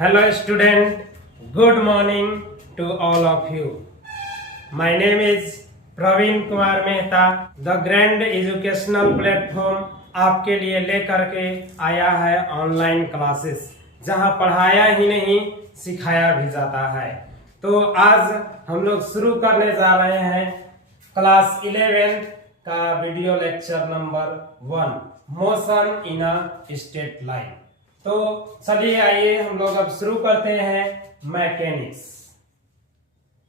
Hello student, good morning to all of you. My name is Praveen Kumar Mehta. The grand educational platform आपके लिए लेकर के आया है ऑनलाइन क्लासेस, जहां पढ़ाया ही नहीं सिखाया भी जाता है. तो आज हम लोग शुरू करने जा रहे हैं क्लास 11 का video lecture number 1, motion in a straight line. तो चलिए आइए हम लोग अब शुरू करते हैं मैकेनिक्स.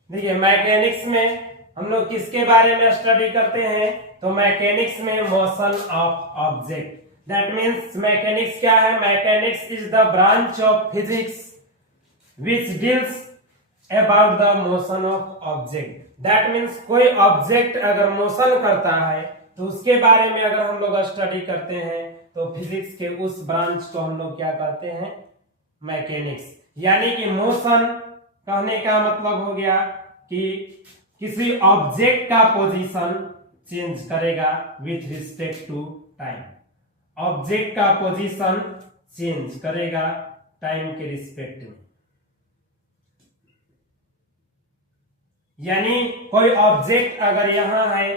देखिए मैकेनिक्स में हम लोग किसके बारे में स्टडी करते हैं, तो मैकेनिक्स में motion of object. That means mechanics क्या है? Mechanics is the branch of physics which deals about the motion of object. That means कोई ऑब्जेक्ट अगर मोशन करता है तो उसके बारे में अगर हम लोग स्टडी करते हैं तो फिजिक्स के उस ब्रांच को हम लोग क्या कहते हैं? मैकेनिक्स. यानी कि मोशन कहने का मतलब हो गया कि किसी ऑब्जेक्ट का पोजीशन चेंज करेगा with respect to time. Object का पोजीशन चेंज करेगा टाइम के रिस्पेक्ट में. यानी कोई ऑब्जेक्ट अगर यहां है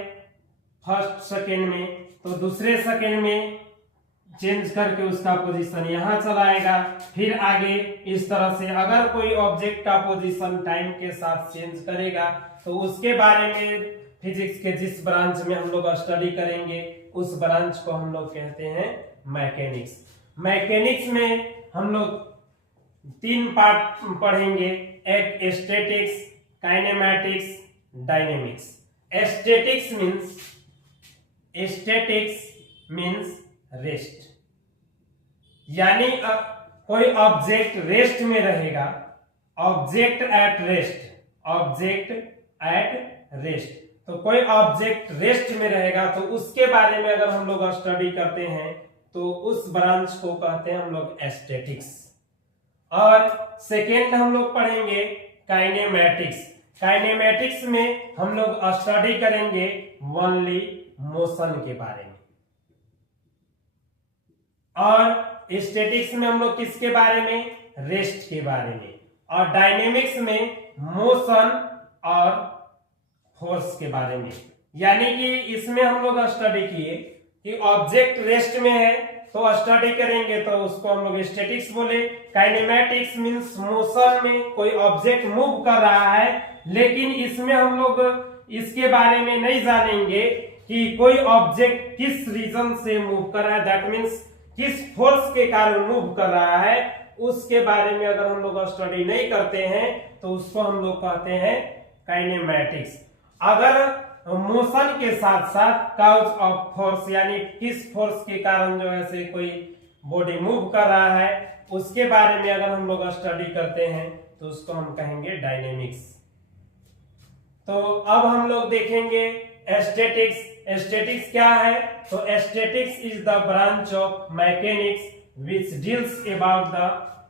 फर्स्ट सेकेंड में तो दूसरे सेकेंड में चेंज करके उसका पोजीशन यहां चलाएगा. फिर आगे इस तरह से अगर कोई ऑब्जेक्ट का पोजीशन टाइम के साथ चेंज करेगा तो उसके बारे में फिजिक्स के जिस ब्रांच में हम लोग स्टडी करेंगे उस ब्रांच को हम लोग कहते हैं मैकेनिक्स. मैकेनिक्स में हम लोग 3 पार्ट पढ़ेंगे. एक statics, kinematics, dynamics. Statics means rest. यानी कोई ऑब्जेक्ट रेस्ट में रहेगा. Object at rest. तो कोई ऑब्जेक्ट रेस्ट में रहेगा तो उसके बारे में अगर हम लोग स्टडी करते हैं तो उस ब्रांच को कहते हैं हम लोग स्टैटिक्स. और सेकेंड हम लोग पढ़ेंगे काइनेमैटिक्स. काइनेमैटिक्स में हम लोग स्टडी करेंगे ओनली मोशन के बारे में. और स्टैटिक्स में हम लोग किसके बारे में? रेस्ट के बारे में. और डायनेमिक्स में मोशन और फोर्स के बारे में. यानी कि इसमें हम लोग स्टडी किए कि ऑब्जेक्ट रेस्ट में है तो स्टडी करेंगे तो उसको हम लोग स्टैटिक्स बोले. काइनेमैटिक्स मींस मोशन में कोई ऑब्जेक्ट मूव कर रहा है, लेकिन इसमें हम लोग इसके बारे में नहीं जानेंगे कि कोई ऑब्जेक्ट किस रीजन से मूव कर रहा है. दैट मीन्स किस फोर्स के कारण मूव कर रहा है, उसके बारे में अगर हम लोग स्टडी नहीं करते हैं तो उसको हम लोग कहते हैं काइनेमैटिक्स. अगर मोशन के साथ साथ काउज ऑफ फोर्स यानी किस फोर्स के कारण जो है से कोई बॉडी मूव कर रहा है उसके बारे में अगर हम लोग स्टडी करते हैं तो उसको हम कहेंगे डायनेमिक्स. तो अब हम लोग देखेंगे एस्थेटिक्स. एस्थेटिक्स क्या है? तो aesthetics is the branch of mechanics which deals about the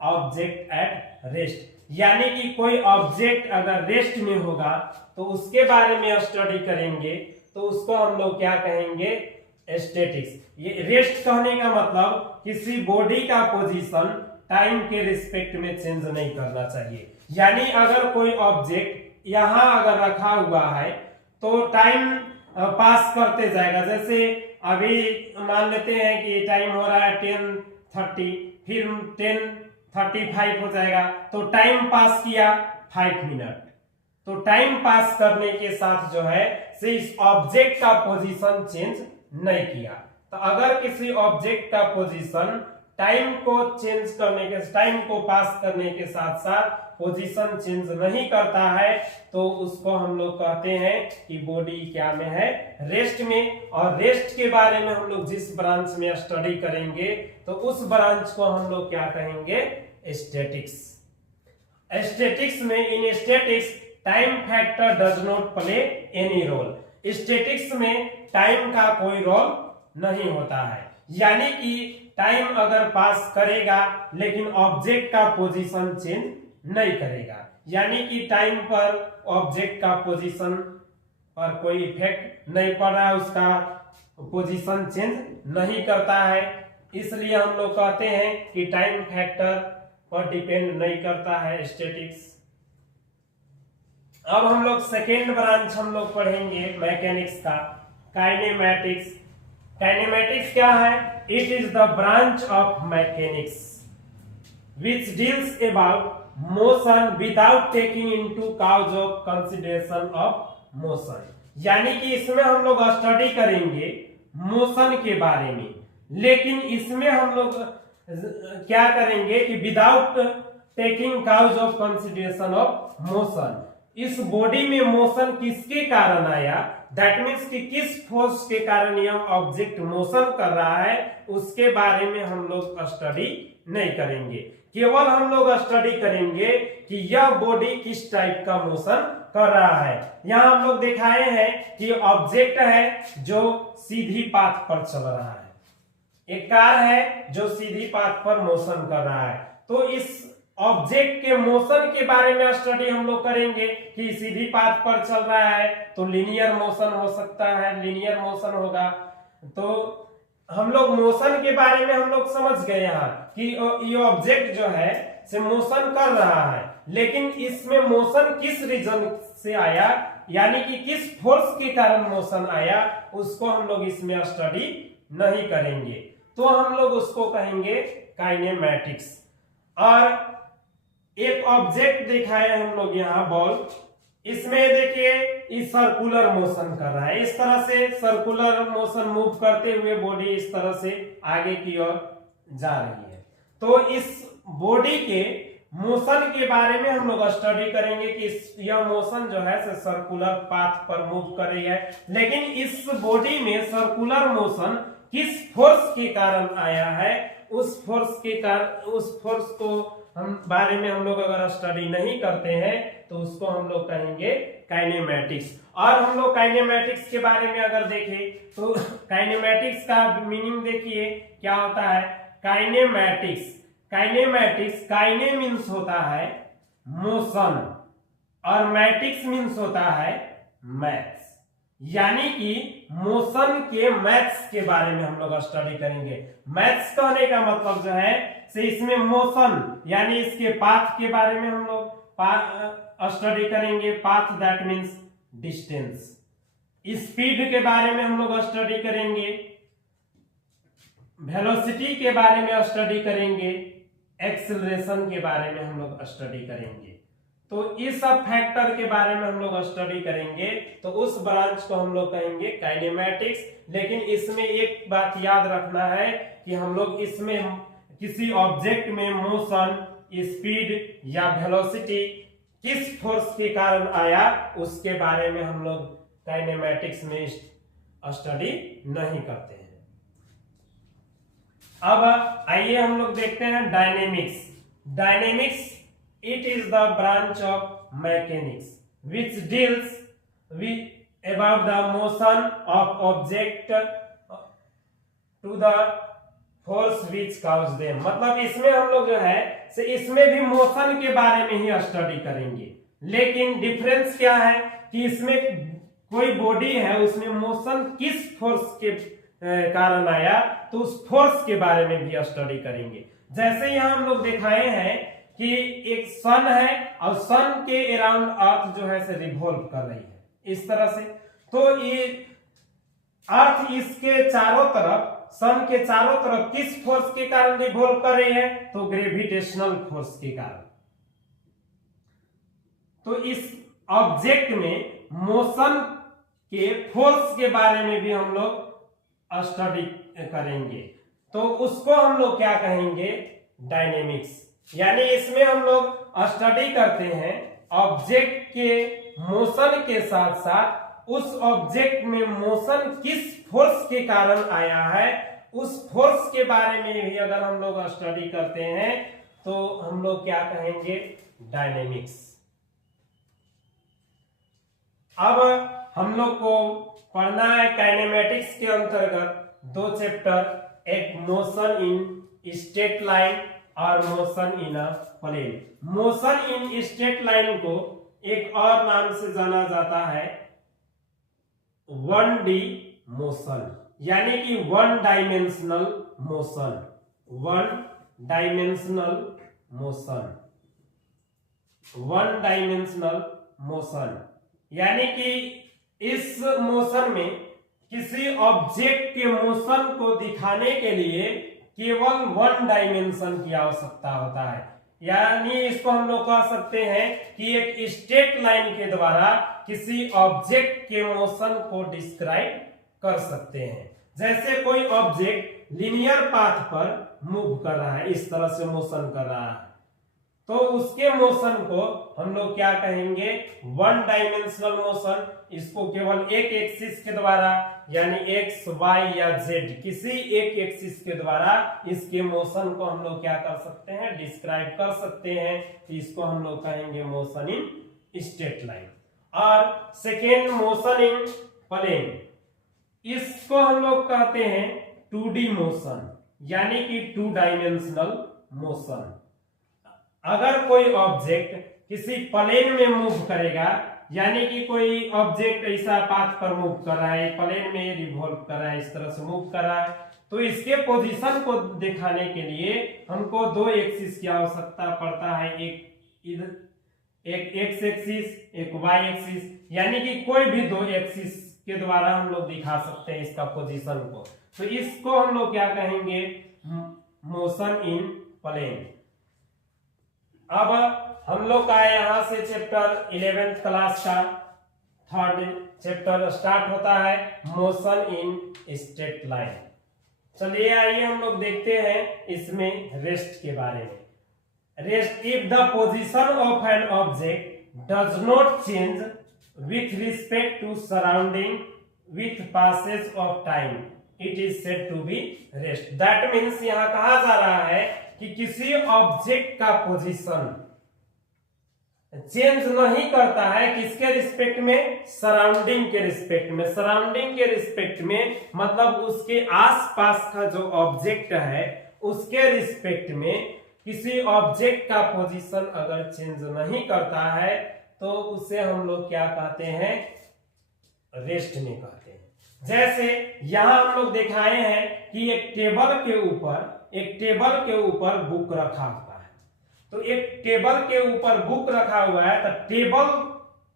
object at rest. यानी कि कोई ऑब्जेक्ट अगर रेस्ट में होगा तो उसके बारे में स्टडी करेंगे तो उसको हम लोग क्या कहेंगे? एस्थेटिक्स. ये रेस्ट कहने का मतलब किसी बॉडी का पोजीशन टाइम के रिस्पेक्ट में चेंज नहीं करना चाहिए. यानी अगर कोई ऑब्जेक्ट यहां अगर रखा हुआ है तो टाइम पास करते जाएगा. जैसे अभी मान लेते हैं कि टाइम हो रहा है 10:30, फिर 10:35 हो जाएगा तो टाइम पास किया 5 मिनट. तो टाइम पास करने के साथ जो है से इस ऑब्जेक्ट का पोजीशन चेंज नहीं किया. तो अगर किसी ऑब्जेक्ट का पोजीशन टाइम को चेंज करने के टाइम को पास करने के साथ साथ पोजीशन चेंज नहीं करता है तो उसको हम लोग कहते हैं कि बॉडी क्या में है? रेस्ट में. और रेस्ट के बारे में हम लोग जिस ब्रांच में स्टडी करेंगे तो उस ब्रांच को हम लोग क्या कहेंगे? स्टैटिक्स. स्टैटिक्स में in statics time factor does not play any role. Statics में टाइम का कोई रोल नहीं होता है. यानी कि टाइम अगर पास करेगा लेकिन ऑब्जेक्ट का पोजीशन चेंज नहीं करेगा. यानी कि टाइम पर ऑब्जेक्ट का पोजीशन पर कोई इफेक्ट नहीं पड़ रहा है, उसका पोजीशन चेंज नहीं करता है. इसलिए हम लोग कहते हैं कि टाइम फैक्टर पर डिपेंड नहीं करता है स्टैटिक्स। अब हम लोग सेकेंड ब्रांच हम लोग पढ़ेंगे मैकेनिक्स का, काइनेमैटिक्स। काइनेमैटिक्स क्या है? It is the branch of mechanics which deals about motion without taking into cause of consideration of motion। यानी कि इसमें हम लोग स्टडी करेंगे मोशन के बारे में, लेकिन इसमें हम लोग क्या करेंगे कि without taking cause of consideration of motion. इस बॉडी में मोशन किसके कारण आया, दैट मीन्स कि किस फोर्स के कारण यह ऑब्जेक्ट मोशन कर रहा है, उसके बारे में हम लोग स्टडी नहीं करेंगे। केवल हम लोग स्टडी करेंगे कि यह बॉडी किस टाइप का मोशन कर रहा है। यहां हम लोग दिखाए हैं कि ऑब्जेक्ट है जो सीधी पाथ पर चल रहा है, एक कार है जो सीधी पाथ पर मोशन कर रहा है। तो इस ऑब्जेक्ट के मोशन के बारे में स्टडी हम लोग करेंगे कि सीधी पाथ पर चल रहा है तो लीनियर मोशन हो सकता है, लीनियर मोशन होगा। तो हम लोग मोशन के बारे में हम लोग समझ गए यहाँ कि ये ऑब्जेक्ट जो है से मोशन कर रहा है, लेकिन इसमें मोशन किस रीजन से आया, यानी कि किस फोर्स के कारण मोशन आया, उसको हम लोग इसमें स्टडी नहीं करेंगे। तो हम लोग उसको कहेंगे काइनेमैटिक्स। और एक ऑब्जेक्ट दिखाए हम लोग यहाँ बॉल, इसमें देखिए इस सर्कुलर मोशन कर रहा है, इस तरह से सर्कुलर मोशन मूव करते हुए बॉडी इस तरह से आगे की ओर जा रही है। तो इस बॉडी के मोशन के बारे में हम लोग स्टडी करेंगे कि यह मोशन जो है सर्कुलर पाथ पर मूव कर रही है, लेकिन इस बॉडी में सर्कुलर मोशन किस फोर्स के कारण आया है, उस फोर्स के कारण, उस फोर्स को हम बारे में हम लोग अगर स्टडी नहीं करते हैं तो उसको हम लोग कहेंगे काइनेमैटिक्स। और हम लोग काइनेमैटिक्स के बारे में अगर देखें तो काइनेमैटिक्स का मीनिंग देखिए क्या होता है। काइनेमैटिक्स, काइनेमैटिक्स, काइने मीन्स होता है मोशन और मैटिक्स मीन्स होता है मैथ्स, यानी कि मोशन के मैथ्स के बारे में हम लोग स्टडी करेंगे। मैथ्स कहने का मतलब जो है से इसमें मोशन यानी इसके पाथ के बारे में हम लोग स्टडी करेंगे, path that means distance. Speed के बारे में हम लोग स्टडी करेंगे, वेलोसिटी के बारे में स्टडी करेंगे, एक्सेलरेशन के बारे में हम लोग स्टडी करेंगे। तो इस सब फैक्टर के बारे में हम लोग स्टडी करेंगे, तो उस ब्रांच को हम लोग कहेंगे काइनेमैटिक्स। लेकिन इसमें एक बात याद रखना है कि हम लोग इसमें किसी ऑब्जेक्ट में मोशन, स्पीड या वेलोसिटी किस फोर्स के कारण आया, उसके बारे में हम लोग काइनेमैटिक्स में स्टडी नहीं करते हैं। अब आइए हम लोग देखते हैं dynamics. Dynamics it is the branch of mechanics which deals with about the motion of object to the force which cause them. मतलब इसमें हम लोग जो है इसमें भी मोशन के बारे में ही स्टडी करेंगे, लेकिन डिफरेंस क्या है कि इसमें कोई बॉडी है उसमें मोशन किस फोर्स के कारण आया, तो उस फोर्स के बारे में भी स्टडी करेंगे। जैसे यहाँ हम लोग दिखाए हैं कि एक सन है और सन के अराउंड अर्थ जो है रिवॉल्व कर रही है इस तरह से। तो ये अर्थ इसके चारों तरफ, सन के चारों तरफ किस फोर्स के कारण रिवॉल्व कर रही है, तो ग्रेविटेशनल फोर्स के कारण। तो इस ऑब्जेक्ट में मोशन के फोर्स के बारे में भी हम लोग स्टडी करेंगे, तो उसको हम लोग क्या कहेंगे, डायनेमिक्स। यानी इसमें हम लोग स्टडी करते हैं ऑब्जेक्ट के मोशन के साथ साथ उस ऑब्जेक्ट में मोशन किस फोर्स के कारण आया है, उस फोर्स के बारे में भी अगर हम लोग स्टडी करते हैं तो हम लोग क्या कहेंगे, डायनेमिक्स। अब हम लोग को पढ़ना है काइनेमैटिक्स के अंतर्गत दो चैप्टर, एक मोशन इन स्ट्रेट लाइन और motion in a plane. Motion in straight line को एक और नाम से जाना जाता है 1D मोशन, यानी कि one dimensional motion, one dimensional motion, one dimensional motion, यानी कि इस मोशन में किसी ऑब्जेक्ट के मोशन को दिखाने के लिए केवल वन डायमेंशन की आवश्यकता होता है। यानी इसको हम लोग कह सकते हैं कि एक स्ट्रेट लाइन के द्वारा किसी ऑब्जेक्ट के मोशन को डिस्क्राइब कर सकते हैं। जैसे कोई ऑब्जेक्ट लिनियर पाथ पर मूव कर रहा है, इस तरह से मोशन कर रहा है, तो उसके मोशन को हम लोग क्या कहेंगे, वन डायमेंशनल मोशन। इसको केवल एक एक्सिस के द्वारा, यानी एक्स वाई या जेड, किसी एक एक्सिस के द्वारा इसके मोशन को हम लोग क्या कर सकते हैं, डिस्क्राइब कर सकते हैं। इसको हम लोग कहेंगे मोशन इन स्ट्रेट लाइन। और सेकेंड मोशन इन प्लेन, इसको हम लोग कहते हैं 2D मोशन, यानी कि टू डायमेंशनल मोशन। अगर कोई ऑब्जेक्ट किसी प्लेन में मूव करेगा, यानी कि कोई ऑब्जेक्ट ऐसा पाथ पर मूव कर रहा है, प्लेन में रिवॉल्व कर रहा है, इस तरह से मूव कर रहा है, तो इसके पोजीशन को दिखाने के लिए हमको दो एक्सिस की आवश्यकता पड़ता है, एक एक्स एक्सिस, एक वाई एक्सिस, यानी कि कोई भी दो एक्सिस के द्वारा हम लोग दिखा सकते हैं इसका पोजीशन को। तो इसको हम लोग क्या कहेंगे, मोशन इन प्लेन। अब हम लोग का यहां से चैप्टर 11th क्लास का थर्ड चैप्टर स्टार्ट होता है, मोशन इन स्ट्रेट लाइन। चलिए आइए हम लोग देखते हैं इसमें रेस्ट के बारे में। Rest, if the position of an object does not change with respect to surrounding with passage of time, it is said to be rest. That means यहां कहा जा रहा है कि किसी ऑब्जेक्ट का पोजीशन चेंज नहीं करता है, किसके रिस्पेक्ट में, सराउंडिंग के रिस्पेक्ट में। सराउंडिंग के रिस्पेक्ट में मतलब उसके आसपास का जो ऑब्जेक्ट है उसके रिस्पेक्ट में किसी ऑब्जेक्ट का पोजीशन अगर चेंज नहीं करता है तो उसे हम लोग क्या कहते हैं, रेस्ट में कहते हैं। जैसे यहां हम लोग दिखाए हैं कि एक टेबल के ऊपर बुक रखा हुआ है, तो एक टेबल के ऊपर बुक रखा हुआ है, तो टेबल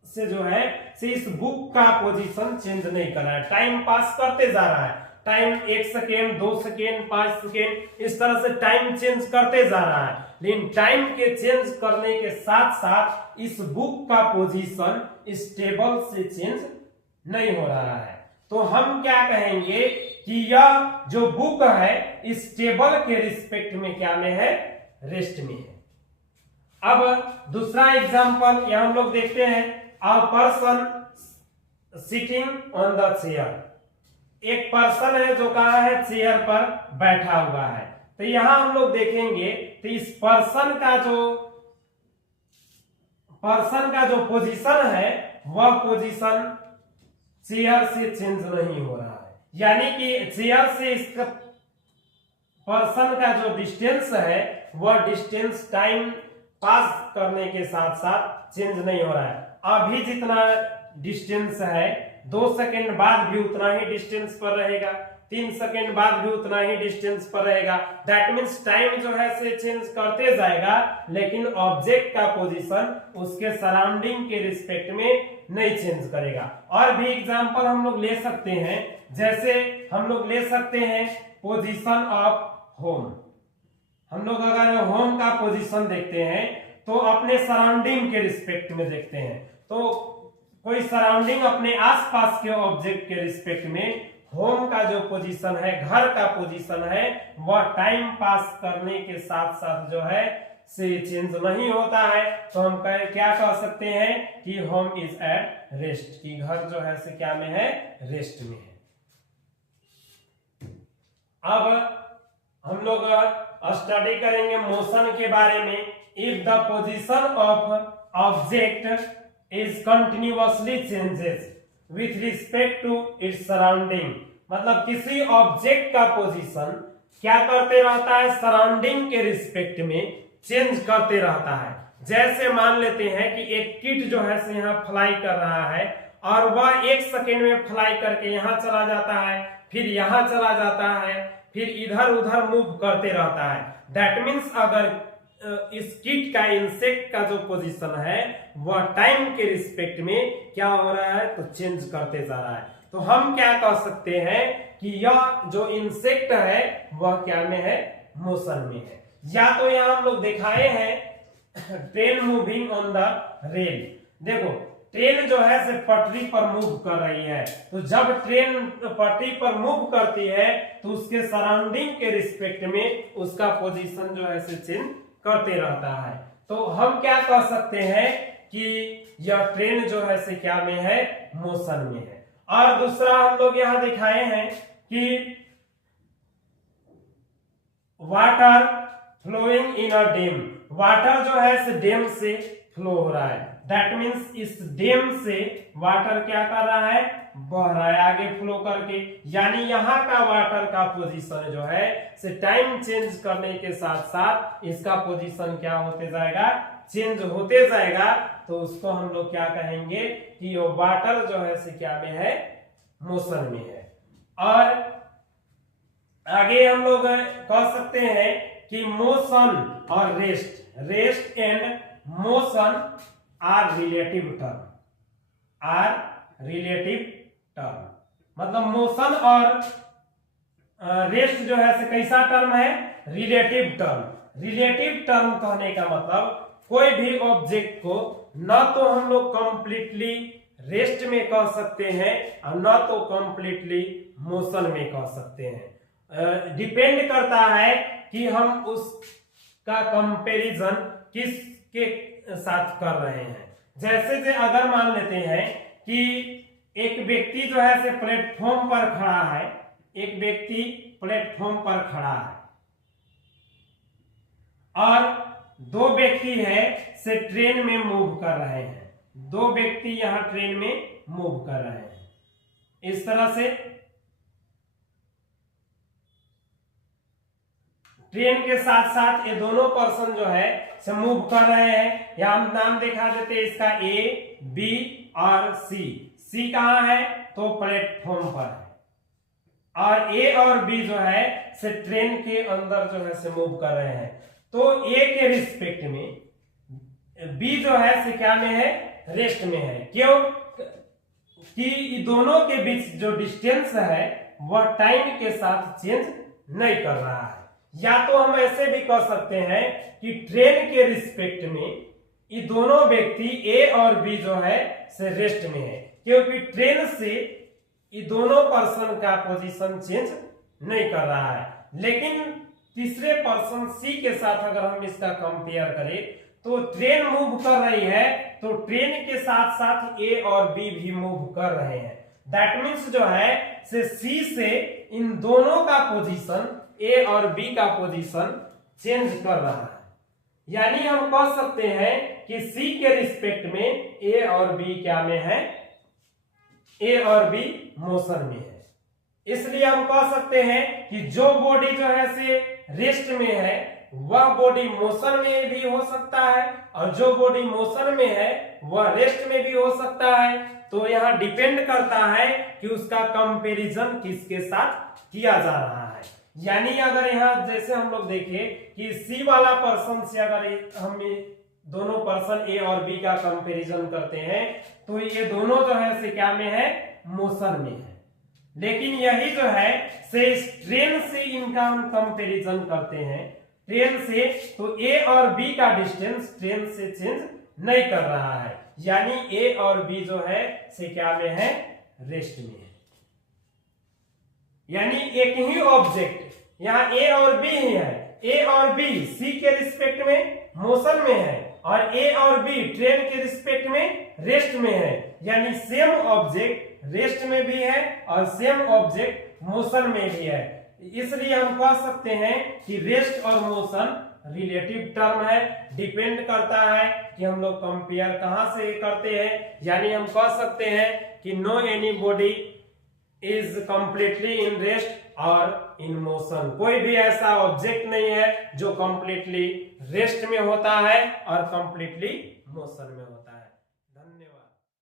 से जो है से इस बुक का पोजीशन चेंज नहीं कर रहा है, टाइम पास करते जा रहा है। टाइम 1 सेकेंड, 2 सेकेंड, 5 सेकेंड, इस तरह से टाइम चेंज करते जा रहा है, लेकिन टाइम के चेंज करने के साथ साथ इस बुक का पोजीशन इस टेबल से चेंज नहीं हो रहा है। तो हम क्या कहेंगे कि यह जो बुक है इस टेबल के रिस्पेक्ट में क्या में है, रेस्ट में है। अब दूसरा एग्जांपल यहां हम लोग देखते हैं, a person sitting on the chair. एक पर्सन है जो कहा है, चेयर पर बैठा हुआ है। तो यहां हम लोग देखेंगे तो इस पर्सन का जो पोजीशन है वह पोजीशन चेयर से चेंज नहीं हो रहा है, यानी कि चेयर से इसका पर्सन का जो डिस्टेंस है वह डिस्टेंस टाइम पास करने के साथ साथ चेंज नहीं हो रहा है। अभी जितना डिस्टेंस है 2 सेकेंड बाद भी उतना ही डिस्टेंस पर रहेगा, 3 सेकेंड बाद भी उतना ही डिस्टेंस पर रहेगा। दैट मीन्स टाइम जो है से चेंज करते जाएगा, लेकिन ऑब्जेक्ट का पोजीशन उसके सराउंडिंग के रिस्पेक्ट में नहीं चेंज करेगा। और भी एग्जांपल हम लोग ले सकते हैं, जैसे हम लोग ले सकते हैं पोजीशन ऑफ होम। हम लोग अगर होम का पोजीशन देखते हैं तो अपने सराउंडिंग के रिस्पेक्ट में देखते हैं, तो कोई सराउंडिंग अपने आसपास के ऑब्जेक्ट के रिस्पेक्ट में होम का जो पोजीशन है, घर का पोजीशन है, वह टाइम पास करने के साथ साथ जो है से चेंज नहीं होता है। तो हम क्या कह सकते हैं कि होम इज एट रेस्ट, कि घर जो है से क्या में है, रेस्ट में है। अब हम लोग स्टडी करेंगे मोशन के बारे में। If the position of object is continuously changes with respect to its surrounding, मतलब किसी ऑब्जेक्ट का पोजीशन क्या करते रहता है, सराउंडिंग के रिस्पेक्ट में चेंज करते रहता है। जैसे मान लेते हैं कि एक किट जो है से यहाँ फ्लाई कर रहा है और वह 1 सेकेंड में फ्लाई करके यहाँ चला जाता है, फिर यहाँ चला जाता है, फिर इधर उधर मूव करते रहता है। दैट मीन्स अगर इस कीट का, इंसेक्ट का जो पोजीशन है वह टाइम के रिस्पेक्ट में क्या हो रहा है, तो चेंज करते जा रहा है। तो हम क्या कह सकते हैं कि यह जो इंसेक्ट है वह क्या में है, मोशन में है। या तो यहां हम लोग दिखाए हैं train moving on the rail. देखो ट्रेन जो है से पटरी पर मूव कर रही है, तो जब ट्रेन पटरी पर मूव करती है तो उसके सराउंडिंग के रिस्पेक्ट में उसका पोजीशन जो है से चेंज करते रहता है। तो हम क्या कह सकते हैं कि यह ट्रेन जो है से क्या में है, मोशन में है। और दूसरा हम लोग यहां दिखाए हैं कि water flowing in a dam. Water जो है से डैम से फ्लो हो रहा है, दैट मीन्स इस डैम से वाटर क्या कर रहा है, बह रहा है आगे फ्लो करके। यानी यहाँ का वाटर का पोजीशन जो है से टाइम चेंज करने के साथ साथ इसका पोजीशन क्या होते जाएगा, चेंज होते जाएगा। तो उसको हम लोग क्या कहेंगे कि वो वाटर जो है से क्या में है, मोशन में है। और आगे हम लोग कह सकते हैं कि मोशन और rest and motion are relative term, मतलब मोशन और रेस्ट जो है से कैसा टर्म है, रिलेटिव टर्म कहने का मतलब कोई भी ऑब्जेक्ट को न तो हम लोग कंप्लीटली रेस्ट में कह सकते हैं और न तो कंप्लीटली मोशन में कह सकते हैं। डिपेंड करता है कि हम उसका कंपैरिजन किसके साथ कर रहे हैं। जैसे अगर मान लेते हैं कि एक व्यक्ति जो है से प्लेटफॉर्म पर खड़ा है, एक व्यक्ति प्लेटफॉर्म पर खड़ा है और दो व्यक्ति है से ट्रेन में मूव कर रहे हैं, दो व्यक्ति यहां ट्रेन में मूव कर रहे हैं। इस तरह से ट्रेन के साथ साथ ये दोनों पर्सन जो है से मूव कर रहे हैं। यहां हम नाम दिखा देते हैं इसका, ए, बी और सी। सी कहां है, तो प्लेटफॉर्म पर है और ए और बी जो है से ट्रेन के अंदर जो है से मूव कर रहे हैं। तो ए के रिस्पेक्ट में बी जो है से क्या में है, रेस्ट में है। क्यों कि दोनों के बीच जो डिस्टेंस है वह टाइम के साथ चेंज नहीं कर रहा है। या तो हम ऐसे भी कह सकते हैं कि ट्रेन के रिस्पेक्ट में ये दोनों व्यक्ति ए और बी जो है से रेस्ट में है, क्योंकि ट्रेन से ये दोनों पर्सन का पोजीशन चेंज नहीं कर रहा है। लेकिन तीसरे पर्सन सी के साथ अगर हम इसका कंपेयर करें तो ट्रेन मूव कर रही है, तो ट्रेन के साथ साथ ए और बी भी मूव कर रहे हैं। दैट मीन्स जो है से सी से इन दोनों का पोजीशन, ए और बी का पोजीशन चेंज कर रहा है। यानी हम कह सकते हैं कि सी के रिस्पेक्ट में ए और बी क्या में है, ए और बी मोशन में है। इसलिए हम कह सकते हैं कि जो बॉडी जो है से रेस्ट में है वह बॉडी मोशन में भी हो सकता है और जो बॉडी मोशन में है वह रेस्ट में भी हो सकता है। तो यहां डिपेंड करता है कि उसका कंपैरिजन किसके साथ किया जा रहा है। यानी अगर यहाँ जैसे हम लोग देखें कि सी वाला पर्सन से अगर हम दोनों पर्सन ए और बी का कंपैरिजन करते हैं तो ये दोनों जो है से क्या में है, मोशन में है। लेकिन यही जो है से ट्रेन से इनका हम कंपैरिजन करते हैं, ट्रेन से, तो ए और बी का डिस्टेंस ट्रेन से चेंज नहीं कर रहा है। यानी ए और बी जो है से क्या में है, रेस्ट में है। यानी एक ही ऑब्जेक्ट यहाँ ए और बी ही है, ए और बी सी के रिस्पेक्ट में मोशन में है और ए और बी ट्रेन के रिस्पेक्ट में रेस्ट में है। यानी सेम ऑब्जेक्ट रेस्ट में भी है और सेम ऑब्जेक्ट मोशन में भी है। इसलिए हम कह सकते हैं कि रेस्ट और मोशन रिलेटिव टर्म है। डिपेंड करता है कि हम लोग कंपेयर कहां से करते हैं। यानी हम कह सकते हैं कि no anybody is completely in rest और इन मोशन। कोई भी ऐसा ऑब्जेक्ट नहीं है जो कंप्लीटली रेस्ट में होता है और कंप्लीटली मोशन में होता है।